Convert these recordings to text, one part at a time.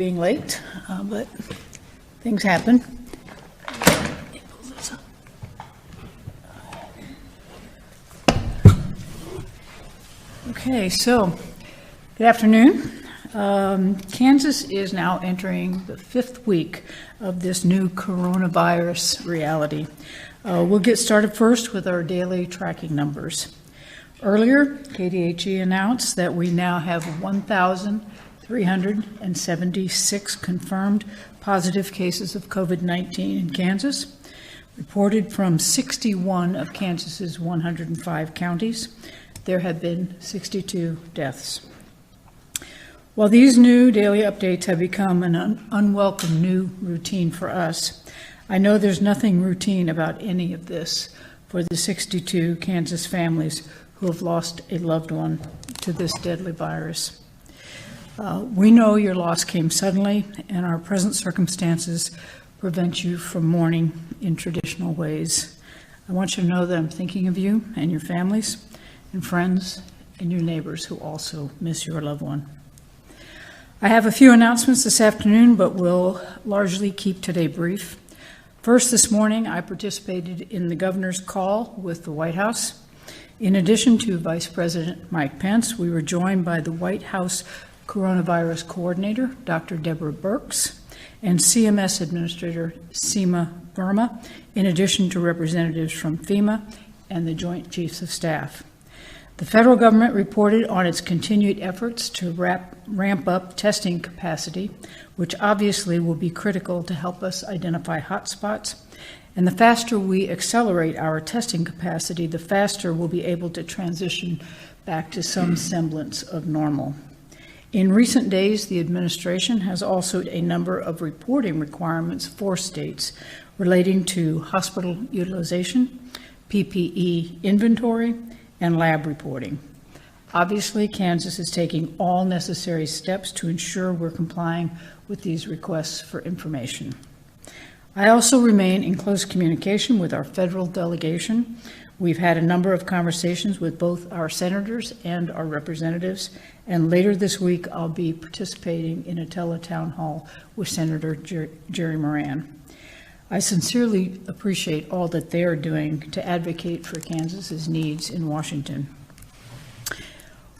Being late, but things happen. Okay, so good afternoon. Kansas is now entering the 5th week of this new coronavirus reality. We'll get started first with our daily tracking numbers. Earlier, KDHE announced that we now have 1,376 confirmed positive cases of COVID-19 in Kansas, reported from 61 of Kansas's 105 counties. There have been 62 deaths. While these new daily updates have become an unwelcome new routine for us, I know there's nothing routine about any of this for the 62 Kansas families who have lost a loved one to this deadly virus. We know your loss came suddenly, and our present circumstances prevent you from mourning in traditional ways. I want you to know that I'm thinking of you and your families and friends and your neighbors who also miss your loved one. I have a few announcements this afternoon, but will largely keep today brief. First, this morning, I participated in the governor's call with the White House. In addition to Vice President Mike Pence, we were joined by the White House Coronavirus Coordinator, Dr. Deborah Birx, and CMS Administrator Seema Verma, in addition to representatives from FEMA and the Joint Chiefs of Staff. The federal government reported on its continued efforts to ramp up testing capacity, which obviously will be critical to help us identify hotspots. And the faster we accelerate our testing capacity, the faster we'll be able to transition back to some semblance of normal. In recent days, the administration has also a number of reporting requirements for states relating to hospital utilization, PPE inventory, and lab reporting. Obviously, Kansas is taking all necessary steps to ensure we're complying with these requests for information. I also remain in close communication with our federal delegation. We've had a number of conversations with both our senators and our representatives, and later this week I'll be participating in a teletown hall with Senator Jerry Moran. I sincerely appreciate all that they are doing to advocate for Kansas's needs in Washington.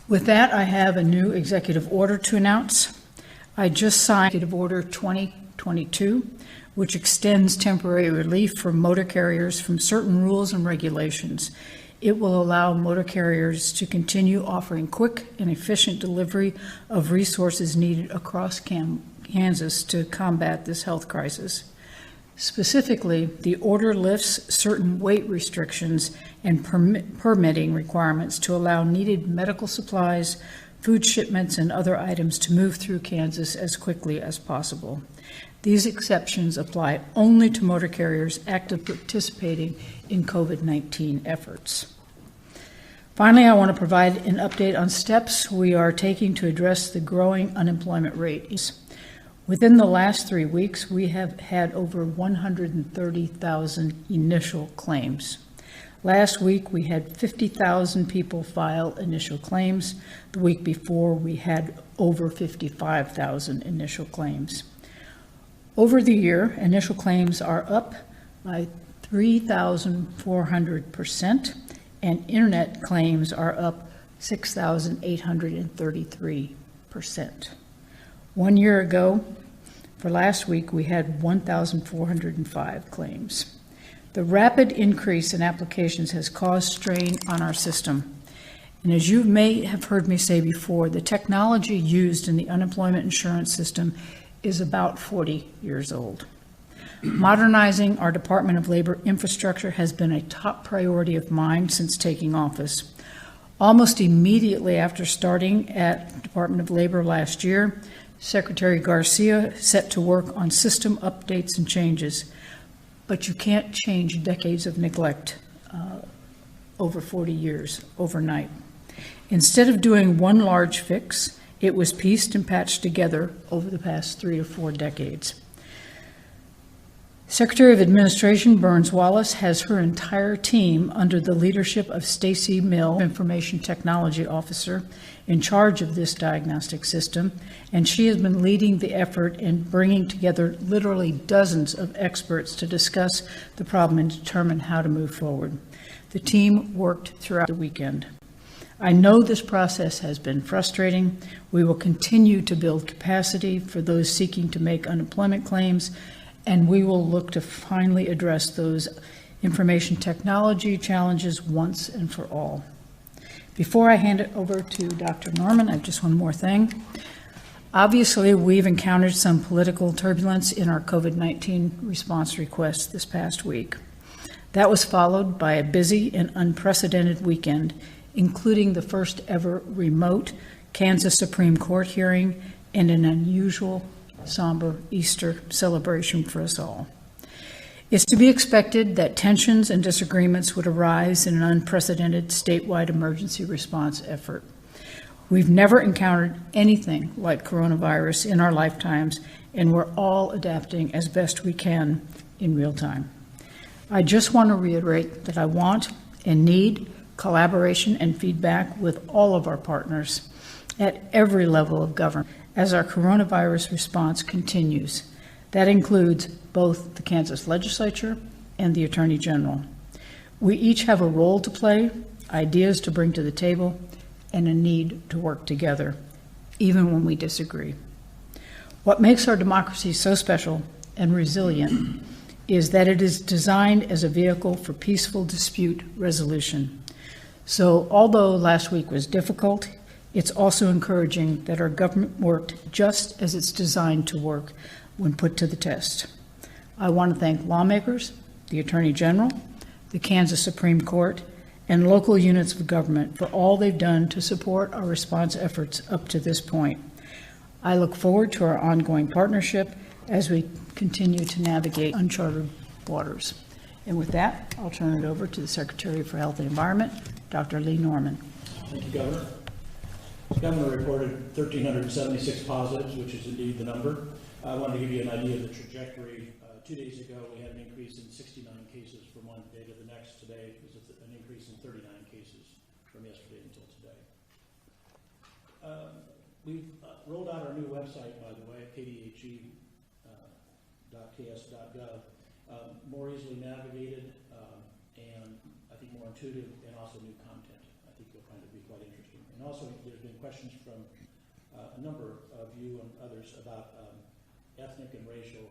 With that, I have a new executive order to announce. I just signed Executive Order 2022, which extends temporary relief for motor carriers from certain rules and regulations. It will allow motor carriers to continue offering quick and efficient delivery of resources needed across Kansas to combat this health crisis. Specifically, the order lifts certain weight restrictions and permitting requirements to allow needed medical supplies, food shipments, and other items to move through Kansas as quickly as possible. These exceptions apply only to motor carriers actively participating in COVID-19 efforts. Finally, I want to provide an update on steps we are taking to address the growing unemployment rate. Within the last 3 weeks, we have had over 130,000 initial claims. Last week, we had 50,000 people file initial claims. The week before, we had over 55,000 initial claims. Over the year, initial claims are up by 3,400%, and internet claims are up 6,833%. 1 year ago, for last week, we had 1,405 claims. The rapid increase in applications has caused strain on our system. And as you may have heard me say before, the technology used in the unemployment insurance system is about 40 years old. Modernizing our Department of Labor infrastructure has been a top priority of mine since taking office. Almost immediately after starting at Department of Labor last year, Secretary Garcia set to work on system updates and changes. But you can't change decades of neglect over 40 years overnight. Instead of doing one large fix, it was pieced and patched together over the past 3 to 4 decades. Secretary of Administration Burns Wallace has her entire team under the leadership of Stacy Mill, Information Technology Officer, in charge of this diagnostic system, and she has been leading the effort in bringing together literally dozens of experts to discuss the problem and determine how to move forward. The team worked throughout the weekend. I know this process has been frustrating. We will continue to build capacity for those seeking to make unemployment claims, and we will look to finally address those information technology challenges once and for all. Before I hand it over to Dr. Norman, I have just one more thing. Obviously, we've encountered some political turbulence in our COVID-19 response requests this past week. That was followed by a busy and unprecedented weekend, including the first ever remote Kansas Supreme Court hearing and an unusual somber Easter celebration for us all. It's to be expected that tensions and disagreements would arise in an unprecedented statewide emergency response effort. We've never encountered anything like coronavirus in our lifetimes, and we're all adapting as best we can in real time. I just want to reiterate that I want and need collaboration and feedback with all of our partners at every level of government as our coronavirus response continues. That includes both the Kansas Legislature and the Attorney General. We each have a role to play, ideas to bring to the table, and a need to work together, even when we disagree. What makes our democracy so special and resilient is that it is designed as a vehicle for peaceful dispute resolution. So although last week was difficult, it's also encouraging that our government worked just as it's designed to work when put to the test. I want to thank lawmakers, the Attorney General, the Kansas Supreme Court, and local units of government for all they've done to support our response efforts up to this point. I look forward to our ongoing partnership as we continue to navigate uncharted waters. And with that, I'll turn it over to the Secretary for Health and Environment, Dr. Lee Norman. Thank you, Governor. The Governor reported 1,376 positives, which is indeed the number. I wanted to give you an idea of the trajectory. 2 days ago, we had an increase in 69 cases from one day to the next. Today was an increase in 39 cases from yesterday until today. We've rolled out our new website, by the way, kdhe.ks.gov, more easily navigated, and I think more intuitive, and also new content. I think you'll find it be quite interesting. And also, there's been questions from a number of you and others about ethnic and racial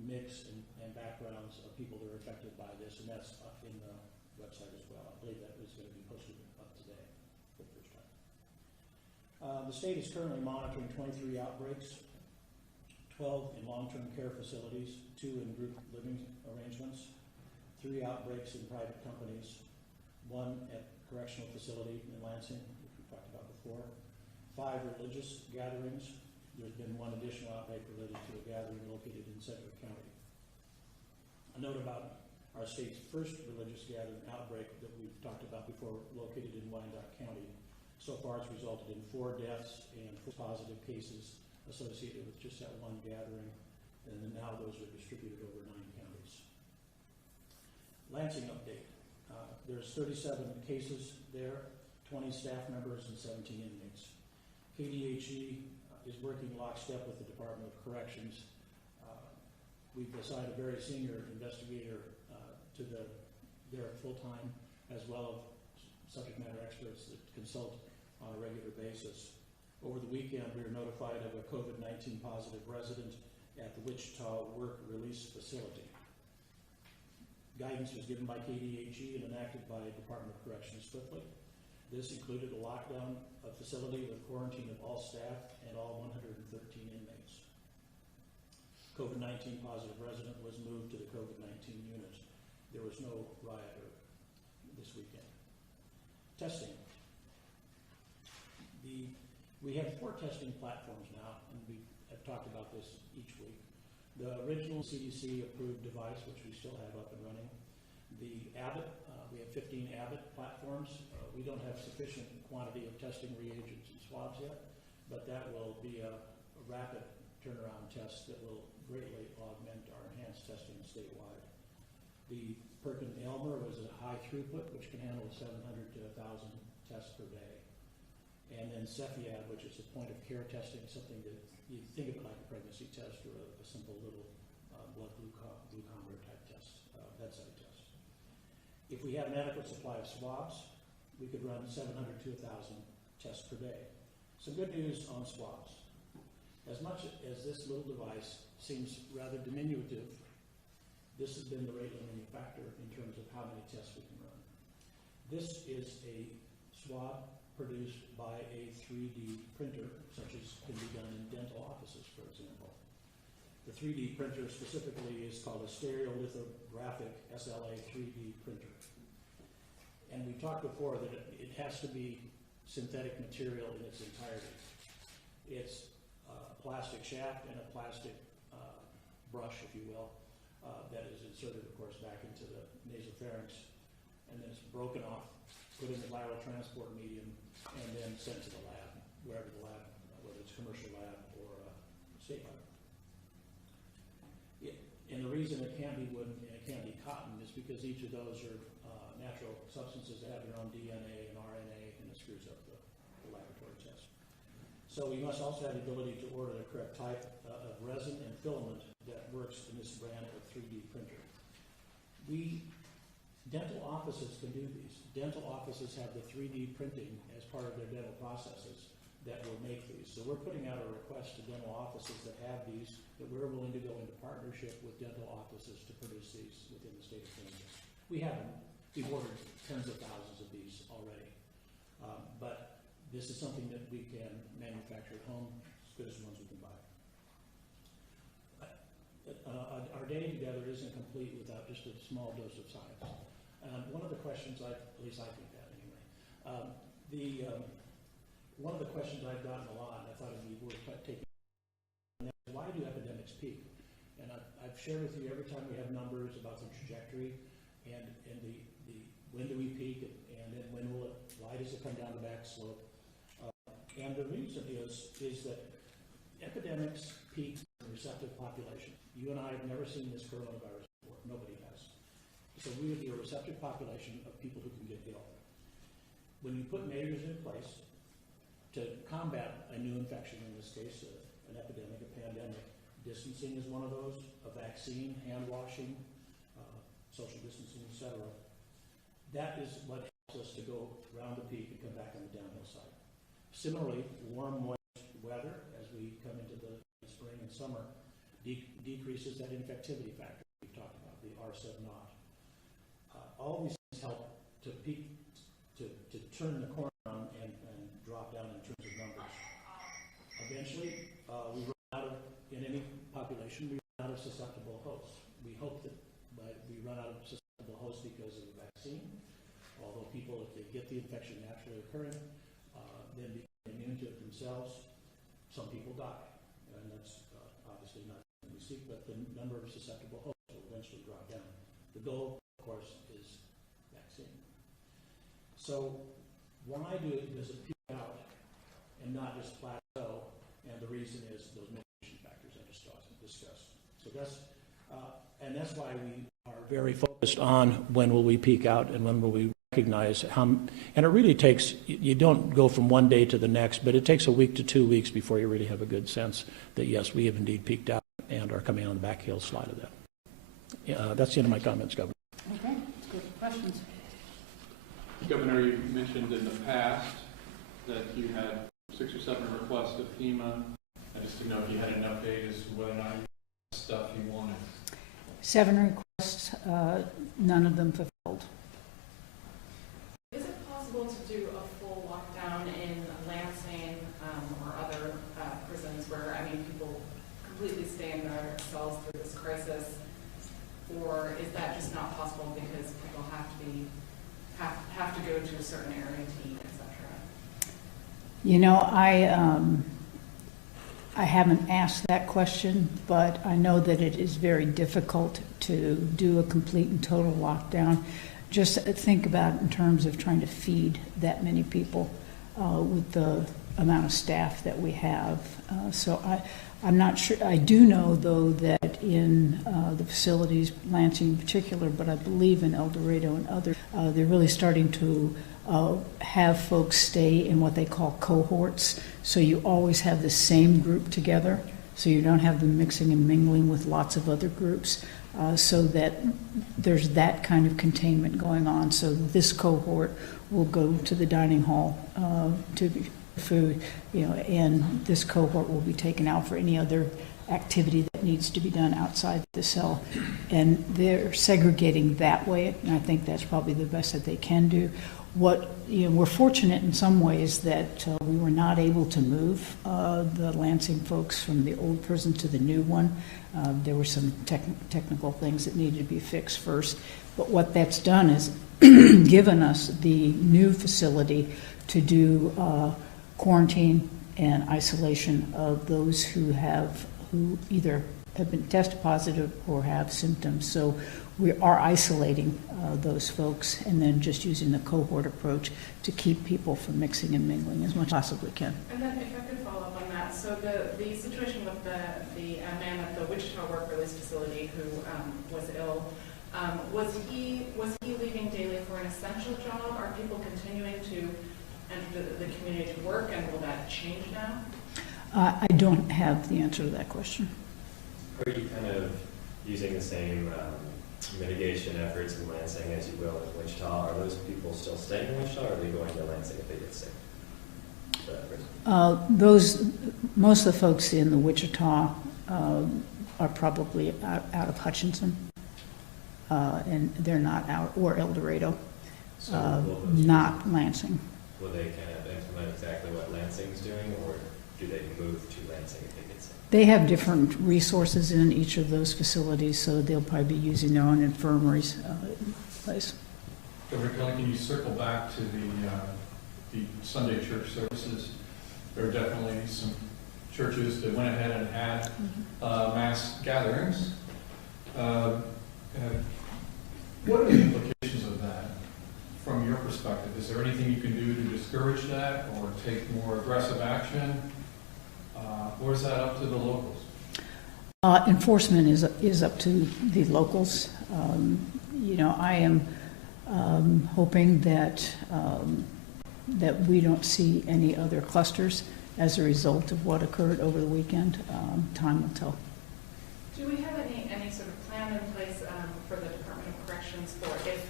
mix and backgrounds of people that are affected by this, and that's up in the website as well. I believe that is going to be posted up today for the first time. The state is currently monitoring 23 outbreaks, 12 in long-term care facilities, 2 in group living arrangements, 3 outbreaks in private companies, 1 at correctional facility in Lansing, which we talked about before, 5 religious gatherings. There's been 1 additional outbreak related to a gathering located in Sedgwick County. A note about our state's first religious gathering outbreak that we've talked about before, located in Wyandotte County. So far, it's resulted in 4 deaths and 4 positive cases associated with just that 1 gathering, and then now those are distributed over 9 counties. Lansing update. There's 37 cases there, 20 staff members, and 17 inmates. KDHE is working lockstep with the Department of Corrections. We've assigned a very senior investigator to their full-time, as well as subject matter experts that consult on a regular basis. Over the weekend, we were notified of a COVID-19 positive resident at the Wichita Work Release Facility. Guidance was given by KDHE and enacted by Department of Corrections swiftly. This included a lockdown of facility with quarantine of all staff and all 113 inmates. COVID-19 positive resident was moved to the COVID-19 unit. There was no riot this weekend. Testing. We have 4 testing platforms now, and we have talked about this each week. The original CDC-approved device, which we still have up and running. The Abbott, we have 15 Abbott platforms. We don't have sufficient quantity of testing reagents and swabs yet, but that will be a rapid turnaround tests that will greatly augment our enhanced testing statewide. The Perkin-Elmer was a high throughput, which can handle 700 to 1,000 tests per day. And then Cepheid, which is a point of care testing, something that you think of it like a pregnancy test or a simple little blood glucometer type test, bedside test. If we had an adequate supply of swabs, we could run 700 to 1,000 tests per day. Some good news on swabs. As much as this little device seems rather diminutive, this has been the rate limiting factor in terms of how many tests we can run. This is a swab produced by a 3D printer, such as can be done in dental offices, for example. The 3D printer specifically is called a stereolithographic SLA 3D printer. And we talked before that it has to be synthetic material in its entirety. It's a plastic shaft and a plastic brush, if you will, that is inserted, of course, back into the nasopharynx, and then it's broken off, put in the viral transport medium, and then sent to the lab, wherever the lab, whether it's commercial lab or state lab. And the reason it can't be wood and it can't be cotton is because each of those are natural substances that have their own DNA and RNA, and it screws up the laboratory test. So we must also have the ability to order the correct type of resin and filament that works in this brand of 3D printer. Dental offices can do these. Dental offices have the 3D printing as part of their dental processes that will make these. So we're putting out a request to dental offices that have these, that we're willing to go into partnership with dental offices to produce these within the state of Kansas. We have them. We've ordered tens of thousands of these already. But this is something that we can manufacture at home, as good as the ones we can buy. Our day together isn't complete without just a small dose of science. One of the questions, at least I think that anyway, one of the questions I've gotten a lot, and I thought it'd be worth taking, and that's why do epidemics peak? And I've shared with you every time we have numbers about the trajectory and the when do we peak, and then why does it come down the back slope? And the reason is that epidemics peak in the receptive population. You and I have never seen this coronavirus before. Nobody has. So we would be a receptive population of people who can get ill. When you put measures in place to combat a new infection, in this case, an epidemic, a pandemic, distancing is one of those, a vaccine, hand washing, social distancing, etc. That is what helps us to go around the peak and come back on the downhill side. Similarly, warm, moist weather, as we come into the spring and summer, decreases that infectivity factor we've talked about, the R7 naught. All these things help to peak, to turn the corner on and drop down in terms of numbers. Eventually, we run out of, in any population, we run out of susceptible hosts. We hope that we run out of susceptible hosts because of the vaccine, although people, if they get the infection naturally occurring, then become immune to it themselves, some people die. And that's obviously not something we seek, but the number of susceptible hosts will eventually drop down. The goal, of course, is vaccine. So why does it peak out and not just plateau? And the reason is those mitigation factors I just discussed. So that's why we are very focused on when will we peak out and when will we recognize how, and it really takes, you don't go from one day to the next, but it takes a week to 2 weeks before you really have a good sense that yes, we have indeed peaked out and are coming on the back hill slide of that. That's the end of my comments, Governor. Okay, let's go to questions. Governor, you mentioned in the past that you had 6 or 7 requests of FEMA. I just didn't know if you had an update as to whether or not you had stuff you wanted. 7 requests, none of them fulfilled. Is it possible to do a full lockdown in Lansing or other prisons where, people completely stay in their cells through this crisis? Or is that just not possible because people have to go to a certain area to eat, etc.? You know, I haven't asked that question, but I know that it is very difficult to do a complete and total lockdown. Just think about it in terms of trying to feed that many people with the amount of staff that we have. So I'm not sure, I do know, though, that in the facilities, Lansing in particular, but I believe in El Dorado and others, they're really starting to have folks stay in what they call cohorts. So you always have the same group together, so you don't have them mixing and mingling with lots of other groups, so that there's that kind of containment going on. So this cohort will go to the dining hall to food, and this cohort will be taken out for any other activity that needs to be done outside the cell. And they're segregating that way, and I think that's probably the best that they can do. We're fortunate in some ways that we were not able to move the Lansing folks from the old prison to the new one. There were some technical things that needed to be fixed first. But what that's done is given us the new facility to do quarantine and isolation of those who either have been tested positive or have symptoms. So we are isolating those folks and then just using the cohort approach to keep people from mixing and mingling as much as possibly can. And then if I could follow up on that, so the situation with the man at the Wichita work release facility who was ill, was he leaving daily for an essential job? Are people continuing to enter the community to work, and will that change now? I don't have the answer to that question. Are you kind of using the same mitigation efforts in Lansing as you will in Wichita? Are those people still staying in Wichita, or are they going to Lansing if they get sick? Most of the folks in the Wichita are probably out of Hutchinson, and they're not out, or El Dorado, not Lansing. Will they kind of implement exactly what Lansing's doing, or do they move to Lansing if they get sick? They have different resources in each of those facilities, so they'll probably be using their own infirmaries place. Dr. Kelly, can you circle back to the Sunday church services? There are definitely some churches that went ahead and had mass gatherings. What are the implications of that from your perspective? Is there anything you can do to discourage that or take more aggressive action? Or is that up to the locals? Enforcement is up to the locals. I am hoping that we don't see any other clusters as a result of what occurred over the weekend. Time will tell. Do we have any sort of plan in place for the Department of Corrections for if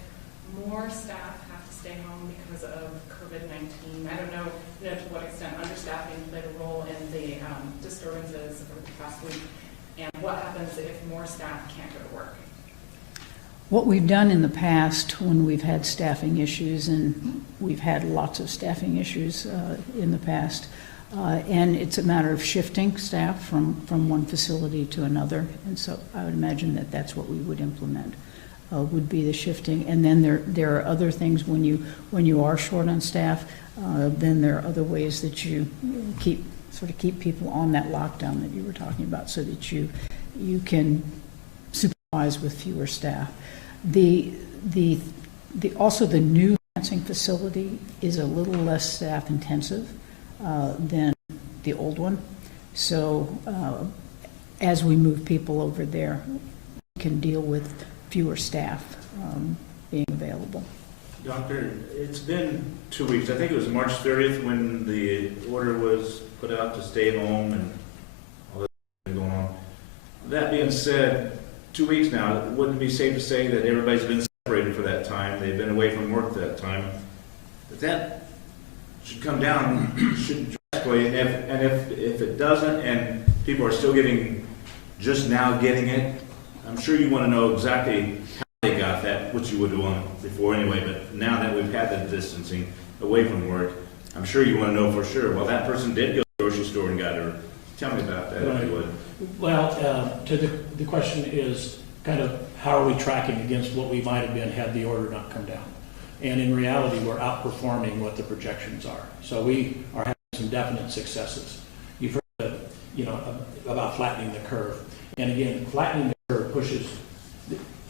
more staff have to stay home because of COVID-19? I don't know, to what extent understaffing played a role in the disturbances over the past week, and what happens if more staff can't go to work? What we've done in the past when we've had staffing issues, and we've had lots of staffing issues in the past, and it's a matter of shifting staff from one facility to another, and so I would imagine that that's what we would implement, would be the shifting. And then there are other things when you are short on staff, then there are other ways that you keep people on that lockdown that you were talking about, so that you can supervise with fewer staff. Also the new Lansing facility is a little less staff intensive than the old one. So as we move people over there, we can deal with fewer staff being available. Doctor, it's been 2 weeks. I think it was March 30th when the order was put out to stay home and all that going on. That being said, 2 weeks now, wouldn't it be safe to say that everybody's been separated for that time? They've been away from work that time. But that should come down, should drastically, and if it doesn't, and people are still just now getting it, I'm sure you want to know exactly how they got that, which you would want before anyway, but now that we've had the distancing away from work, I'm sure you want to know for sure, well, that person did go to the grocery store and got her. Tell me about that, if you would. Well, the question is kind of how are we tracking against what we might have been had the order not come down? And in reality, we're outperforming what the projections are. So we are having some definite successes. You've heard about flattening the curve. And again, flattening the curve pushes,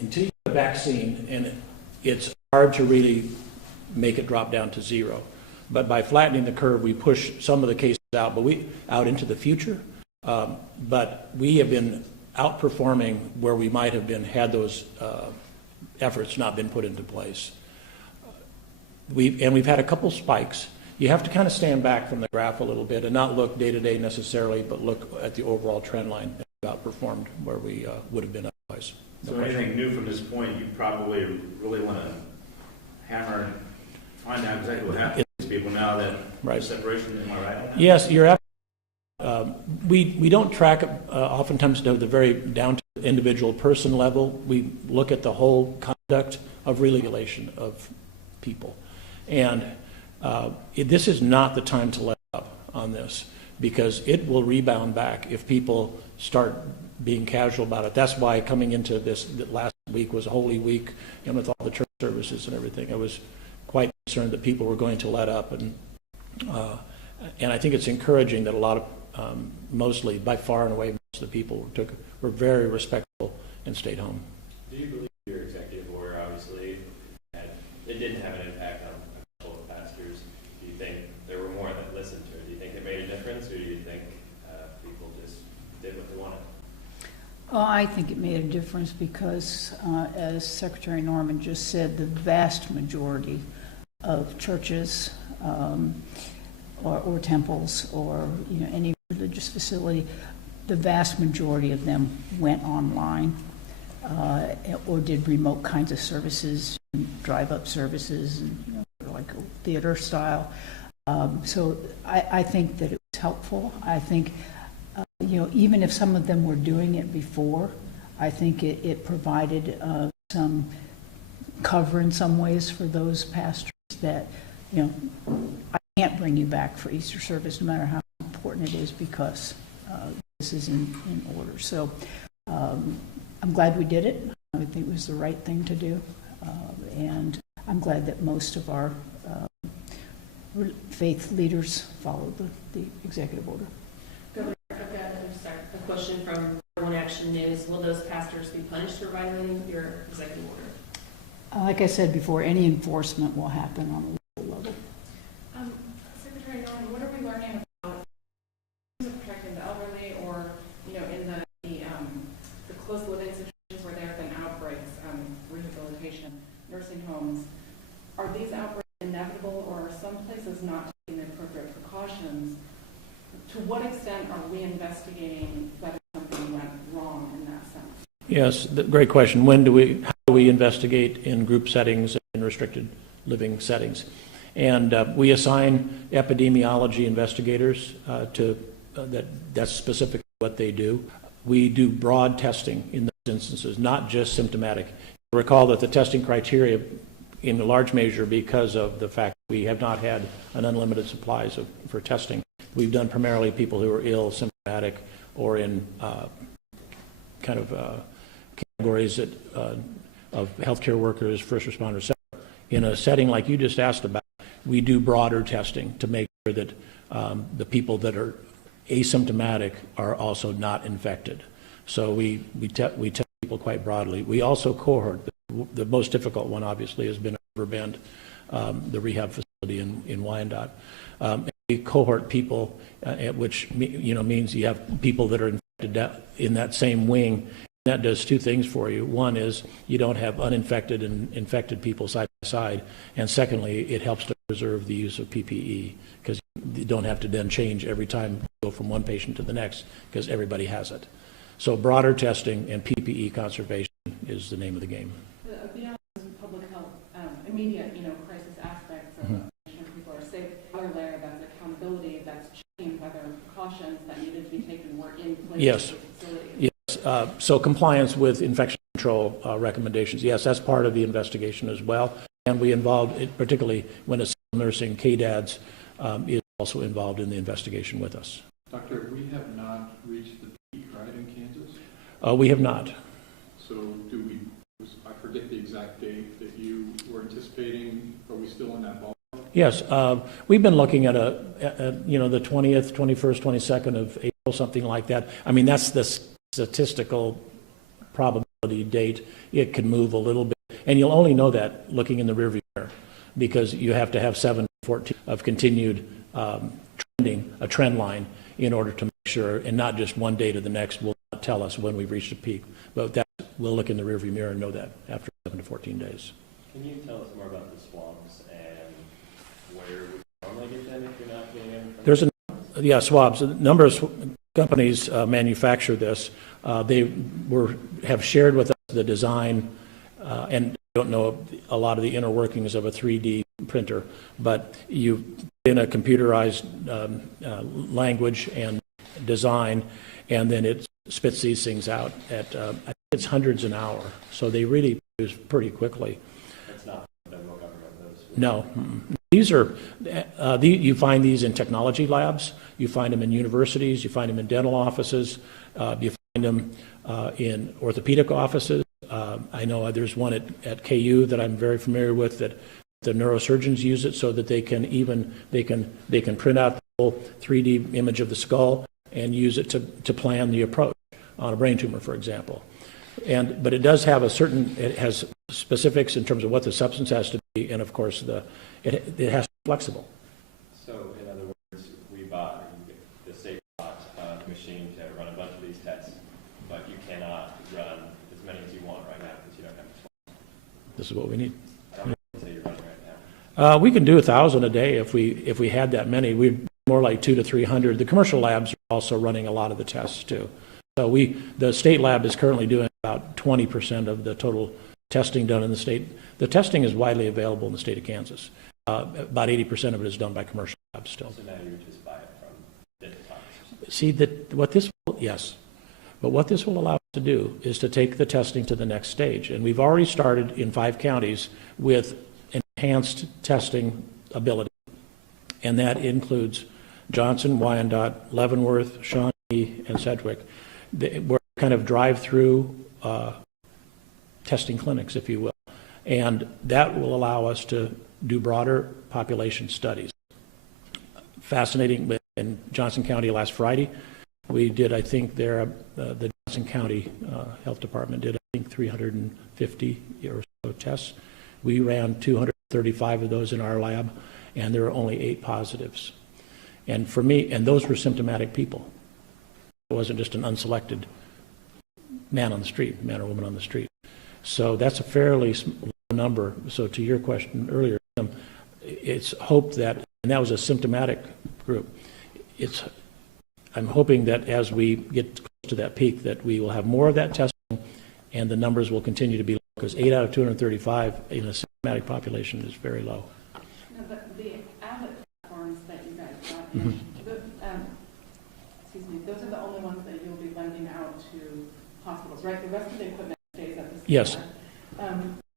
until you get a vaccine, and it's hard to really make it drop down to zero. But by flattening the curve, we push some of the cases out, but out into the future. But we have been outperforming where we might have been had those efforts not been put into place. We've had a couple spikes. You have to kind of stand back from the graph a little bit and not look day to day necessarily, but look at the overall trend line. We've outperformed where we would have been otherwise. So anything new from this point, you probably really want to hammer and find out exactly what happens to these people now that right. separation, am I right on that? Yes, you're absolutely. We don't track it oftentimes to the very down to the individual person level. We look at the whole conduct of regulation of people. And this is not the time to let up on this, because it will rebound back if people start being casual about it. That's why coming into this last week was a Holy Week, and with all the church services and everything, I was quite concerned that people were going to let up. And I think it's encouraging that a lot of, mostly, by far and away, most of the people were very respectful and stayed home. Do you believe your executive order, obviously, it didn't have an impact on a couple of pastors? Do you think there were more that listened to it? Do you think it made a difference, or do you think people just did what they wanted? Well, I think it made a difference because, as Secretary Norman just said, the vast majority of churches or temples or any religious facility, the vast majority of them went online or did remote kinds of services, drive-up services, and, like theater style. So I think that it was helpful. I think even if some of them were doing it before, I think it provided some cover in some ways for those pastors that, I can't bring you back for Easter service no matter how important it is because this is in order. So I'm glad we did it. I think it was the right thing to do. And I'm glad that most of our faith leaders followed the executive order. Governor, I've got a question from One Action News. Will those pastors be punished for violating your executive order? Like I said before, any enforcement will happen on a local level. Secretary Norman, what are we learning about protecting the elderly, or in the close living situations where there have been outbreaks, rehabilitation, nursing homes? Are these outbreaks inevitable, or are some places not taking the appropriate precautions? To what extent are we investigating whether something went wrong in that sense? Yes, great question. How do we investigate in group settings and restricted living settings? And we assign epidemiology investigators that's specifically what they do. We do broad testing in those instances, not just symptomatic. Recall that the testing criteria, in a large measure, because of the fact that we have not had an unlimited supplies for testing, we've done primarily people who are ill, symptomatic, or in categories of healthcare workers, first responders, etc. In a setting like you just asked about, we do broader testing to make sure that the people that are asymptomatic are also not infected. So we test people quite broadly. We also cohort. The most difficult one, obviously, has been Riverbend, the rehab facility in Wyandotte. We cohort people, which means you have people that are infected in that same wing. That does two things for you. One is you don't have uninfected and infected people side by side, and secondly, it helps to preserve the use of PPE because you don't have to then change every time you go from one patient to the next because everybody has it. So broader testing and PPE conservation is the name of the game. Beyond public health, immediate, crisis aspects of making sure people are safe. Other layer, that's accountability, that's checking whether precautions that needed to be taken were in place. Yes. Yes. So compliance with infection control recommendations. Yes, that's part of the investigation as well. And we involved, particularly when it's nursing, KDADS is also involved in the investigation with us. Doctor, we have not reached the peak, right, in Kansas? We have not. So do we, I forget the exact date that you were anticipating. Are we still in that ball? Yes, we've been looking at the 20th, 21st, 22nd of April, something like that. I mean, that's the statistical probability date. It can move a little bit. And you'll only know that looking in the rearview mirror because you have to have 7 to 14 of continued trending, a trend line, in order to make sure, and not just one day to the next will not tell us when we've reached a peak. But that, we'll look in the rearview mirror and know that after 7 to 14 days. Can you tell us more about the swabs and where we normally get them if you're not getting them from? There's swabs. A number of companies manufacture this. They have shared with us the design, and don't know a lot of the inner workings of a 3D printer, but you in a computerized language and design, and then it spits these things out at I think it's hundreds an hour. So they really produce pretty quickly. It's not the federal government, those. No. These are, you find these in technology labs, you find them in universities, you find them in dental offices, you find them in orthopedic offices. I know there's one at KU that I'm very familiar with that the neurosurgeons use it so that they can print out the whole 3D image of the skull and use it to plan the approach on a brain tumor, for example. But it does have it has specifics in terms of what the substance has to be, and of course it has to be flexible. So in other words, the state bought a machine to run a bunch of these tests, but you cannot run as many as you want right now because you don't have the swab. This is what we need. I don't know what you're running right now. We can do 1,000 a day if we had that many. We're more like 200 to 300. The commercial labs are also running a lot of the tests too. So the state lab is currently doing about 20% of the total testing done in the state. The testing is widely available in the state of Kansas. About 80% of it is done by commercial labs still. So now you would just buy it from the See but what this will allow us to do is to take the testing to the next stage. And we've already started in 5 counties with enhanced testing ability. And that includes Johnson, Wyandotte, Leavenworth, Shawnee, and Sedgwick. We're kind of drive-through testing clinics, if you will. And that will allow us to do broader population studies. Fascinating, in Johnson County last Friday, we did, I think, the Johnson County Health Department did, I think, 350 or so tests. We ran 235 of those in our lab, and there were only 8 positives. And for me, and those were symptomatic people. It wasn't just an unselected man or woman on the street. So that's a fairly low number. So to your question earlier, it's hoped that, and that was a symptomatic group, I'm hoping that as we get close to that peak that we will have more of that testing and the numbers will continue to be low, because 8 out of 235 in a symptomatic population is very low. Now, the Abbott platforms that you guys got, those are the only ones that you'll be lending out to hospitals, right? The rest of the equipment stays at the center. Yes.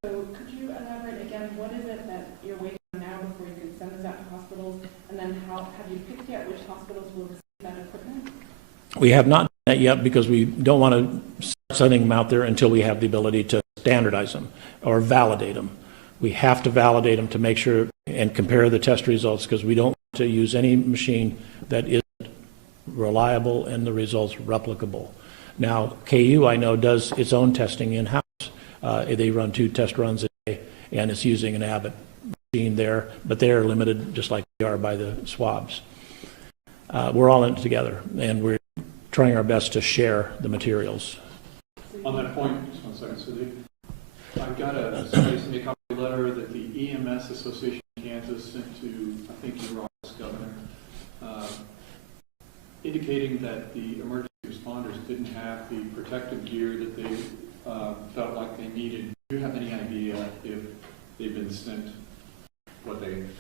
So could you elaborate again, what is it that you're waiting on now before you can send this out to hospitals? And then have you picked yet which hospitals will receive that equipment? We have not done that yet because we don't want to start sending them out there until we have the ability to standardize them or validate them. We have to validate them to make sure and compare the test results, because we don't want to use any machine that isn't reliable and the results replicable. Now, KU, I know, does its own testing in-house. They run 2 test runs a day, and it's using an Abbott machine there, but they're limited just like we are by the swabs. We're all in it together, and we're trying our best to share the materials. On that point, just 1 second, Cindy. I've got somebody sent me a copy of a letter that the EMS Association of Kansas sent to, I think, your office, Governor, indicating that the emergency responders didn't have the protective gear that they felt like they needed. Do you have any idea if they've been sent what they want?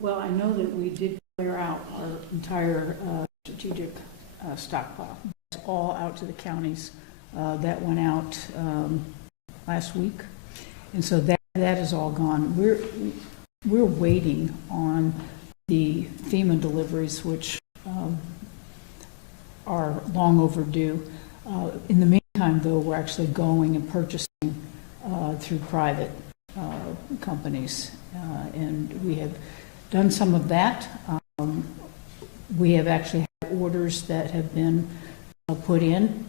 Well, I know that we did clear out our entire strategic stockpile. It's all out to the counties. That went out last week, and so that is all gone. We're waiting on the FEMA deliveries, which are long overdue. In the meantime, though, we're actually going and purchasing through private companies, and we have done some of that. We have actually had orders that have been put in.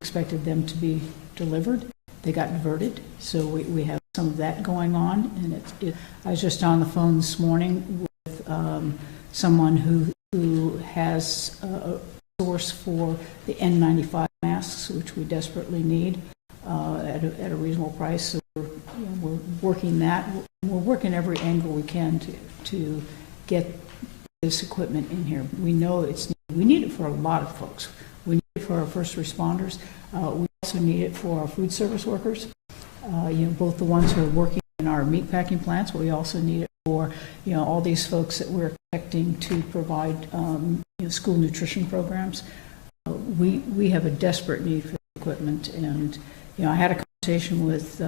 Expected them to be delivered. They got diverted, so we have some of that going on. And I was just on the phone this morning with someone who who has a source for the N95 masks, which we desperately need at a reasonable price. So we're working that. We're working every angle we can to get this equipment in here. We know we need it for a lot of folks. We need it for our first responders. We also need it for our food service workers. Both the ones who are working in our meat packing plants, but we also need it for all these folks that we're expecting to provide school nutrition programs. We have a desperate need for equipment, and I had a conversation with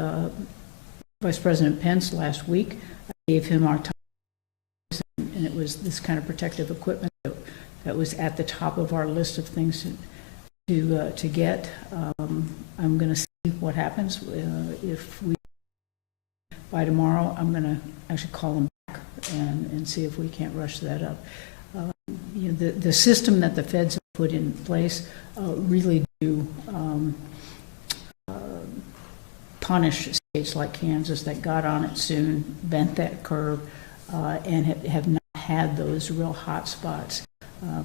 Vice President Pence last week. I gave him our top, and it was this kind of protective equipment that was at the top of our list of things to get. I'm going to see what happens if we by tomorrow. I'm going to actually call them back and see if we can't rush that up. The system that the feds have put in place really do punish states like Kansas that got on it soon, bent that curve, and have not had those real hot spots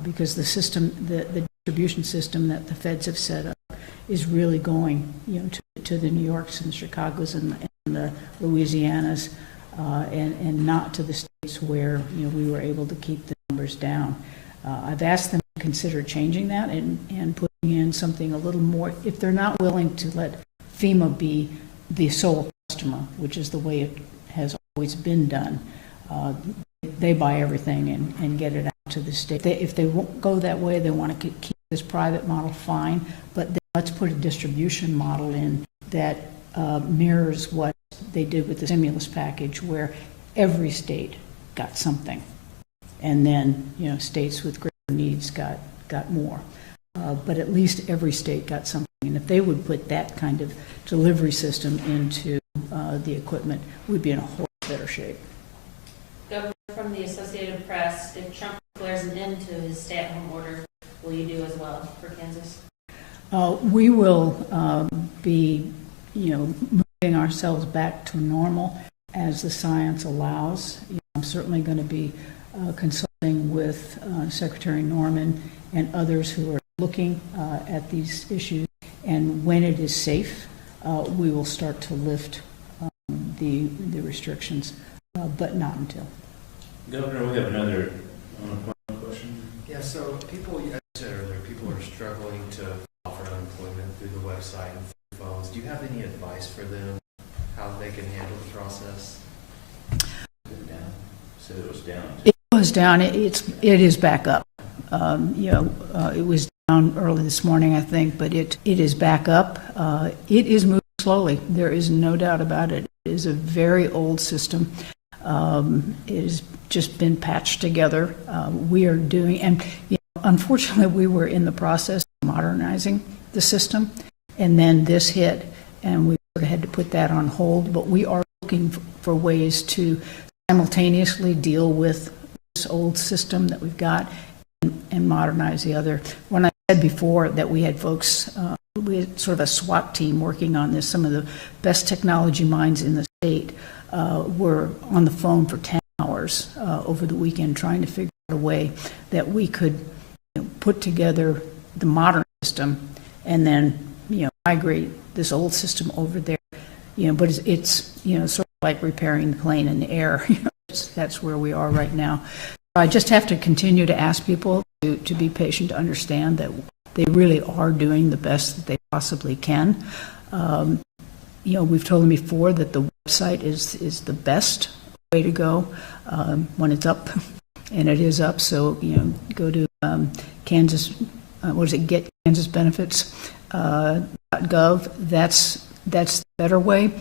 because the system, the distribution system that the feds have set up is really going to the New Yorks and Chicagos and the Louisianas and not to the states where we were able to keep the numbers down. I've asked them to consider changing that and putting in something a little more, if they're not willing to let FEMA be the sole customer, which is the way it has always been done. They buy everything and get it out to the state. If they won't go that way, they want to keep this private model, fine, but then let's put a distribution model in that mirrors what they did with the stimulus package, where every state got something, and then states with greater needs got more. But at least every state got something, and if they would put that kind of delivery system into the equipment, we'd be in a whole better shape. Governor, from the Associated Press, if Trump declares an end to his stay-at-home order, will you do as well for Kansas? We will be, moving ourselves back to normal as the science allows. I'm certainly going to be consulting with Secretary Norman and others who are looking at these issues, and when it is safe, we will start to lift the restrictions, but not until. Governor, we have another question. Yeah, so people, as I said earlier, people are struggling to offer unemployment through the website and through phones. Do you have any advice for them, how they can handle the process? Said it was down. It was down. It is back up. It was down early this morning, I think, but it is back up. It is moving slowly. There is no doubt about it. It is a very old system. It has just been patched together. We are doing, and unfortunately, we were in the process of modernizing the system, and then this hit, and we sort of had to put that on hold. But we are looking for ways to simultaneously deal with this old system that we've got and modernize the other. When I said before that we had folks, we had sort of a SWAT team working on this. Some of the best technology minds in the state were on the phone for 10 hours over the weekend trying to figure out a way that we could put together the modern system and then migrate this old system over there. But it's sort of like repairing the plane in the air. That's where we are right now. I just have to continue to ask people to be patient, to understand that they really are doing the best that they possibly can. We've told them before that the website is the best way to go when it's up, and it is up. So go to Kansas. Get Kansas Benefits .gov. That's the better way.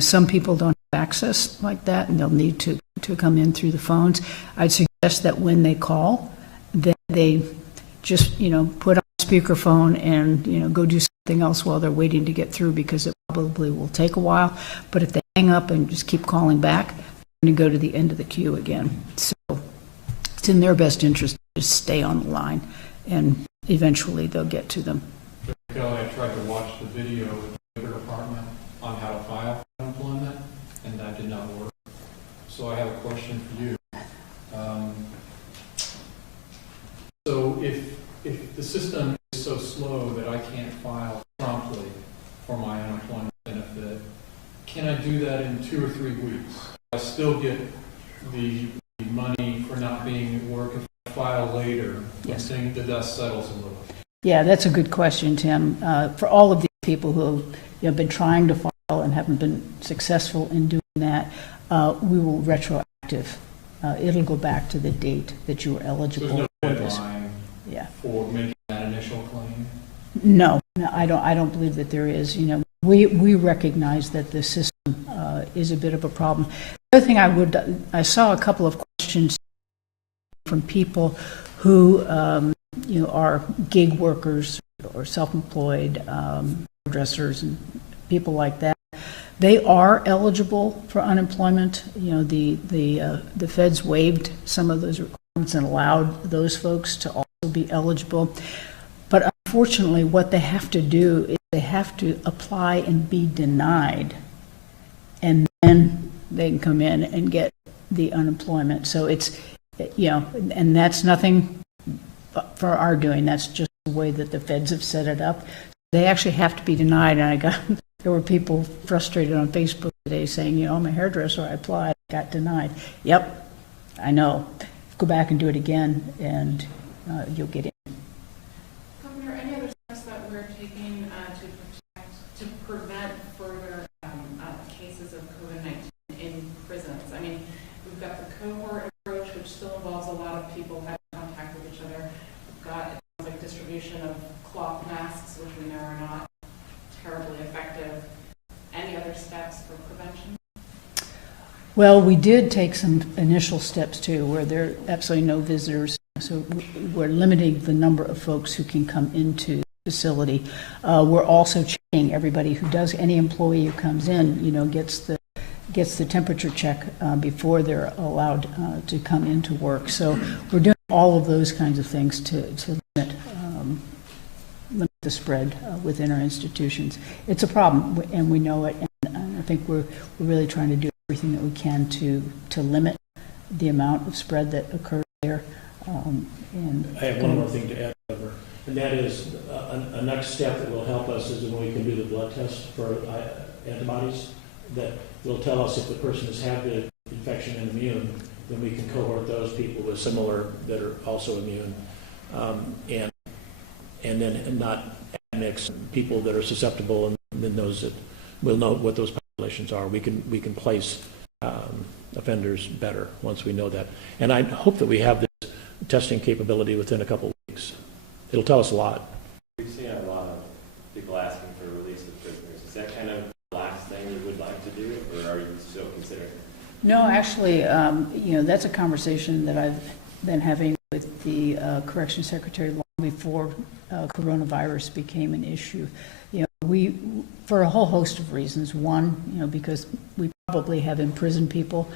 Some people don't have access like that, and they'll need to come in through the phones. I'd suggest that when they call, that they just put on speakerphone and go do something else while they're waiting to get through, because it probably will take a while. But if they hang up and just keep calling back, they're going to go to the end of the queue again. So it's in their best interest to just stay on the line, and eventually they'll get to them. Kelly, I tried to watch the video with the Labor Department on how to file for unemployment, and that did not work. So I have a question for you. 2 or 3 weeks, I still get the money for not being at work if I file later. Yes. I think the dust settles a little. Yeah, that's a good question, Tim. For all of these people who have been trying to file and haven't been successful in doing that, we will retroactive. It'll go back to the date that you were So eligible there's no for this. deadline Yeah. for making that initial claim? No, I don't believe that there is. We recognize that the system is a bit of a problem. The other thing I saw a couple of questions from people who are gig workers or self-employed dressers and people like that. They are eligible for unemployment. The feds waived some of those requirements and allowed those folks to also be eligible. But unfortunately, what they have to do is they have to apply and be denied, and then they can come in and get the unemployment. So it's, and that's nothing for our doing. That's just the way that the feds have set it up. They actually have to be denied. And there were people frustrated on Facebook today saying, I'm a hairdresser, I applied, got denied. Yep, I know. Go back and do it again, and you'll get in. Governor, any other steps that we're taking to prevent further cases of COVID-19 in prisons? I mean, we've got the cohort approach, which still involves a lot of people having contact with each other. We've got distribution of cloth masks, which we know are not terribly effective. Any other steps for prevention? Well, we did take some initial steps too, where there are absolutely no visitors. So we're limiting the number of folks who can come into the facility. We're also checking everybody who does, any employee who comes in, gets the temperature check before they're allowed to come into work. So we're doing all of those kinds of things to limit the spread within our institutions. It's a problem, and we know it, and I think we're really trying to do everything that we can to limit the amount of spread that occurs there. And I have one more thing to add, Trevor, and that is a next step that will help us is when we can do the blood test for antibodies that will tell us if the person has had the infection and immune, then we can cohort those people with similar that are also immune, and then not mix people that are susceptible and then those that will know what those populations are. We can place offenders better once we know that. And I hope that we have this testing capability within a couple of weeks. It'll tell us a lot. We've seen a lot of people asking for release of prisoners. Is that kind of the last thing you would like to do, or are you still considering it? No, actually, that's a conversation that I've been having with the Corrections Secretary long before coronavirus became an issue. We, for a whole host of reasons. One, because we probably have imprisoned people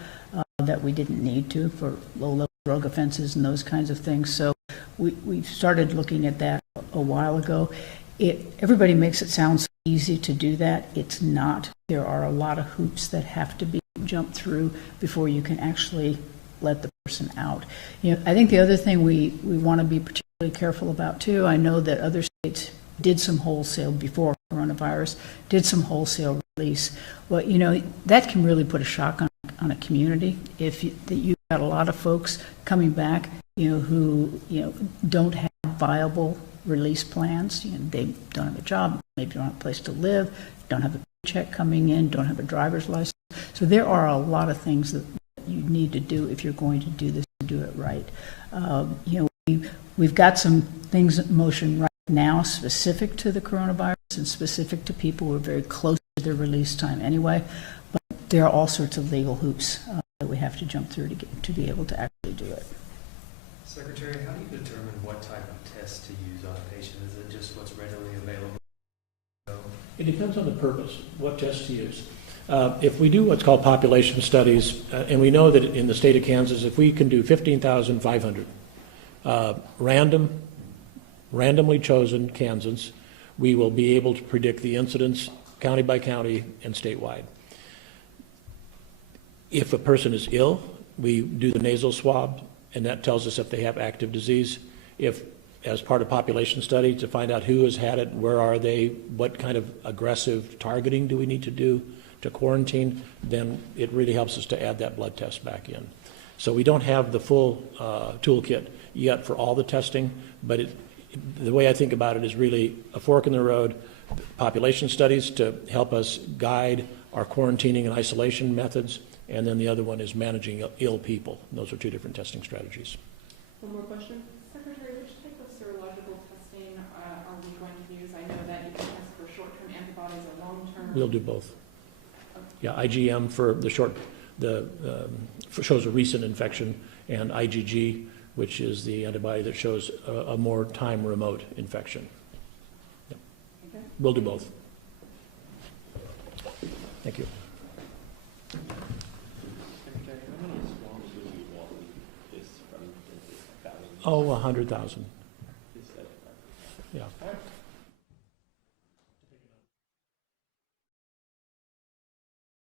that we didn't need to for low-level drug offenses and those kinds of things. So we started looking at that a while ago. Everybody makes it sound so easy to do that. It's not. There are a lot of hoops that have to be jumped through before you can actually let the person out. I think the other thing we want to be particularly careful about too, I know that other states did some wholesale before coronavirus, did some wholesale release. Well, that can really put a shock on a community if you've got a lot of folks coming back, who don't have viable release plans. They don't have a job, maybe don't have a place to live, don't have a paycheck coming in, don't have a driver's license. So there are a lot of things that you need to do if you're going to do this and do it right. We've got some things in motion right now specific to the coronavirus and specific to people who are very close to their release time anyway. But there are all sorts of legal hoops that we have to jump through to be able to actually do it. Secretary, how do you determine what type of test to use on a patient? Is it just what's readily available? It depends on the purpose, what test to use. If we do what's called population studies, and we know that in the state of Kansas, if we can do 15,500 randomly chosen Kansans, we will be able to predict the incidence county by county and statewide. If a person is ill, we do the nasal swab, and that tells us if they have active disease. If, as part of population study, to find out who has had it, where are they, what kind of aggressive targeting do we need to do to quarantine, then it really helps us to add that blood test back in. So we don't have the full toolkit yet for all the testing, but the way I think about it is really a fork in the road, population studies to help us guide our quarantining and isolation methods, and then the other one is managing ill people. Those are two different testing strategies. One more question? Secretary, which type of serological testing are we going to use? I know that you can test for short-term antibodies or long-term. We'll do both. Yeah, IgM for the shows a recent infection, and IgG, which is the antibody that shows a more time remote infection. Yep. Okay. We'll do both. Thank you. Secretary, how many swabs would you want just from 1,000? Oh, 100,000. Is that- Yeah.